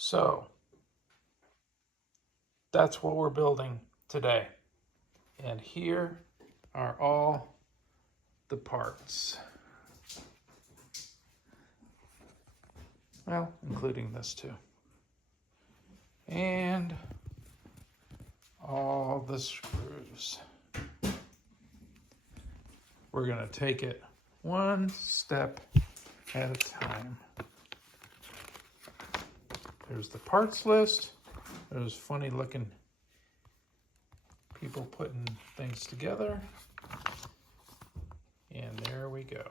So that's what we're building today. And here are all the parts. Well, including this too. And all the screws. We're going to take it one step at a time. There's the parts list. There's funny looking people putting things together. And there we go.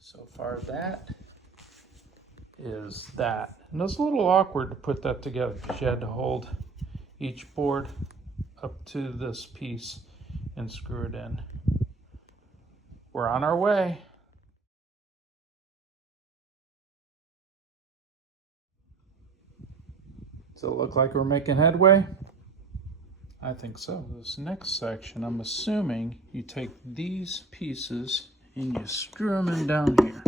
So far that is that. And it was a little awkward to put that together because you had to hold each board up to this piece and screw it in. We're on our way. Does it look like we're making headway? I think so. This next section, I'm assuming you take these pieces and you screw them in down here.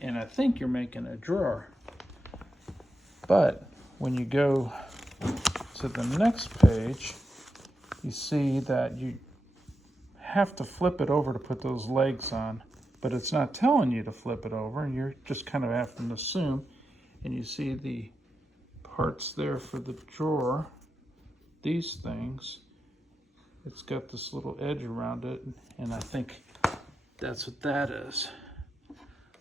And I think you're making a drawer. But when you go to the next page, you see that you have to flip it over to put those legs on, but it's not telling you to flip it over, and you're just kind of having to assume. And you see the parts there for the drawer, these things. It's got this little edge around it, and I think that's what that is.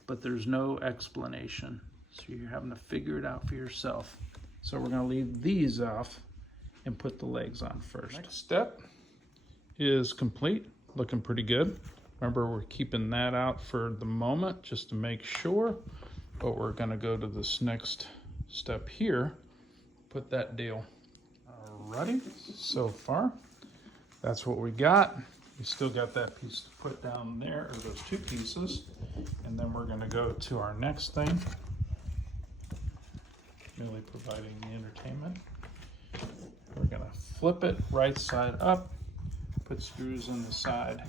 But there's no explanation, so you're having to figure it out for yourself. So we're going to leave these off and put the legs on first. Next step is complete, looking pretty good. Remember, we're keeping that out for the moment just to make sure, but we're going to go to this next step here, put that deal. Alrighty, so far that's what we got. We still got that piece to put down there, or those two pieces, and then we're going to go to our next thing. Merely providing the entertainment. We're going to flip it right side up, put screws in the sides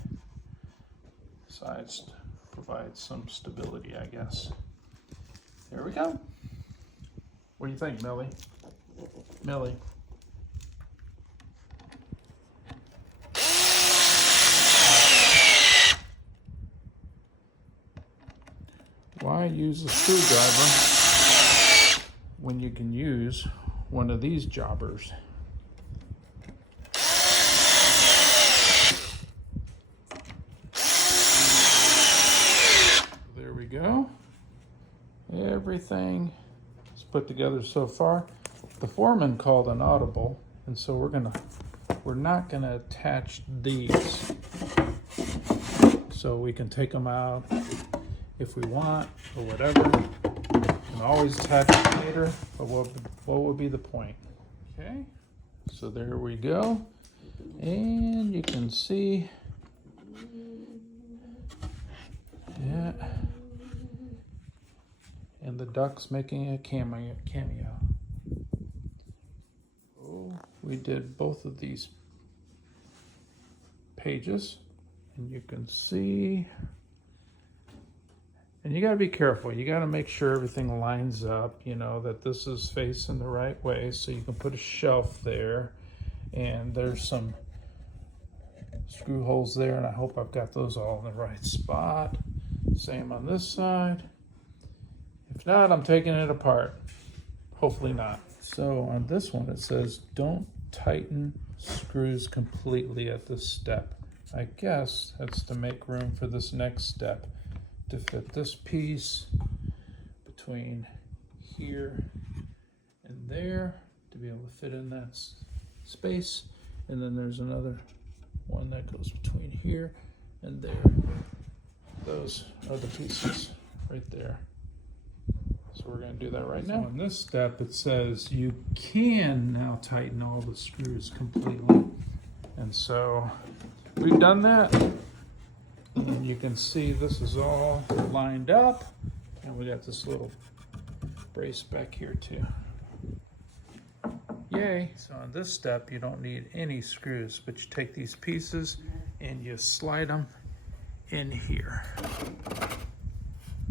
to provide some stability, I guess. There we go. What do you think, Millie? Millie. Why use a screwdriver when you can use one of these jobbers? There we go. Everything is put together so far. The foreman called an audible, and so we're not gonna attach these. So we can take them out if we want, or whatever. We can always attach it later, but what would be the point? Okay, so there we go. And you can see, yeah, and the duck's making a cameo. Oh, we did both of these pages, and you can see. And you got to be careful. You got to make sure everything lines up, you know, that this is facing the right way, so you can put a shelf there. And there's some screw holes there, and I hope I've got those all in the right spot. Same on this side. If not, I'm taking it apart. Hopefully not. So on this one, it says don't tighten screws completely at this step. I guess that's to make room for this next step, to fit this piece between here and there, to be able to fit in that space. And then there's another one that goes between here and there. Those are the pieces right there. So we're going to do that right now. On this step, it says you can now tighten all the screws completely. And so we've done that. And you can see this is all lined up, and we got this little brace back here too. Yay. So on this step, you don't need any screws, but you take these pieces and you slide them in here.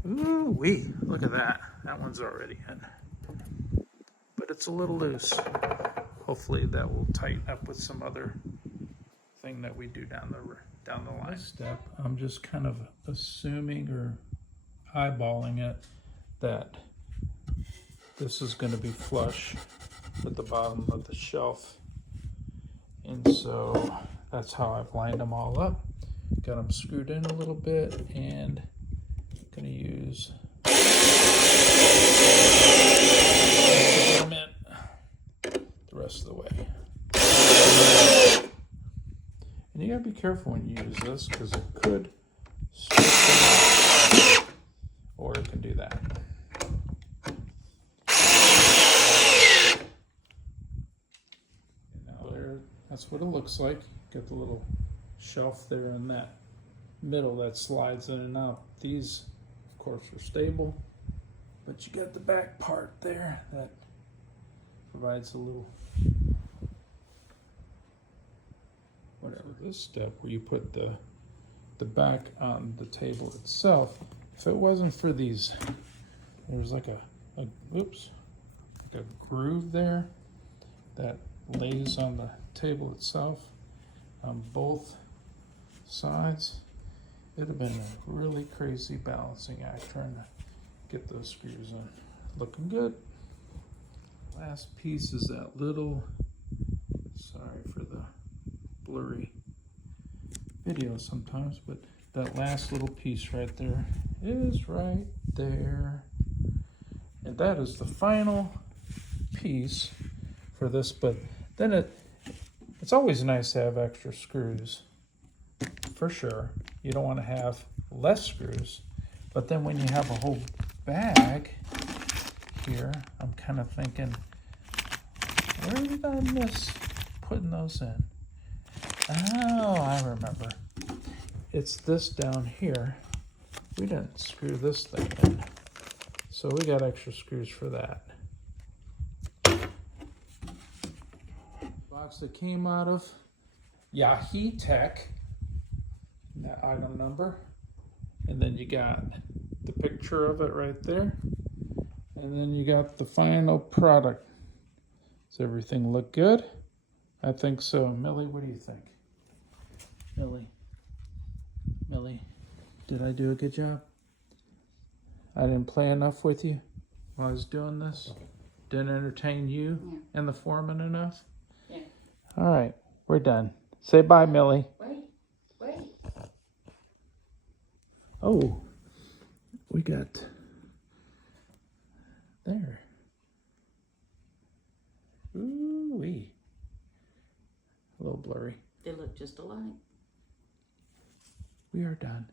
Ooh wee, look at that. That one's already in. But it's a little loose. Hopefully that will tighten up with some other thing that we do down the line. This step, I'm just kind of assuming or eyeballing it that this is going to be flush with the bottom of the shelf. And so that's how I've lined them all up. Got them screwed in a little bit, and I'm going to use the rest of the way. And you gotta be careful when you use this because it could strip them off, or it can do that. And now there, that's what it looks like. Get the little shelf there in that middle that slides in and out. These, of course, are stable, but you got the back part there that provides a little whatever. This step where you put the back on the table itself, if it wasn't for these, there's like a groove there that lays on the table itself on both sides. It'd have been a really crazy balancing act trying to get those screws in. Looking good. Last piece is that little, sorry for the blurry video sometimes, but that last little piece right there is right there. And that is the final piece for this, but then it's always nice to have extra screws, for sure. You don't want to have less screws, but then when you have a whole bag here, I'm kind of thinking, where did I miss putting those in? Oh, I remember. It's this down here. We didn't screw this thing in, so we got extra screws for that. Box that came out of Yaheetech, that item number, and then you got the picture of it right there, and then you got the final product. Does everything look good? I think so. Millie, what do you think? Millie, did I do a good job? I didn't play enough with you while I was doing this? Didn't entertain you and the foreman enough? Yeah. All right, we're done. Say bye, Millie. Wait. Oh, we got there. Ooh-wee. A little blurry. They look just alike. We are done.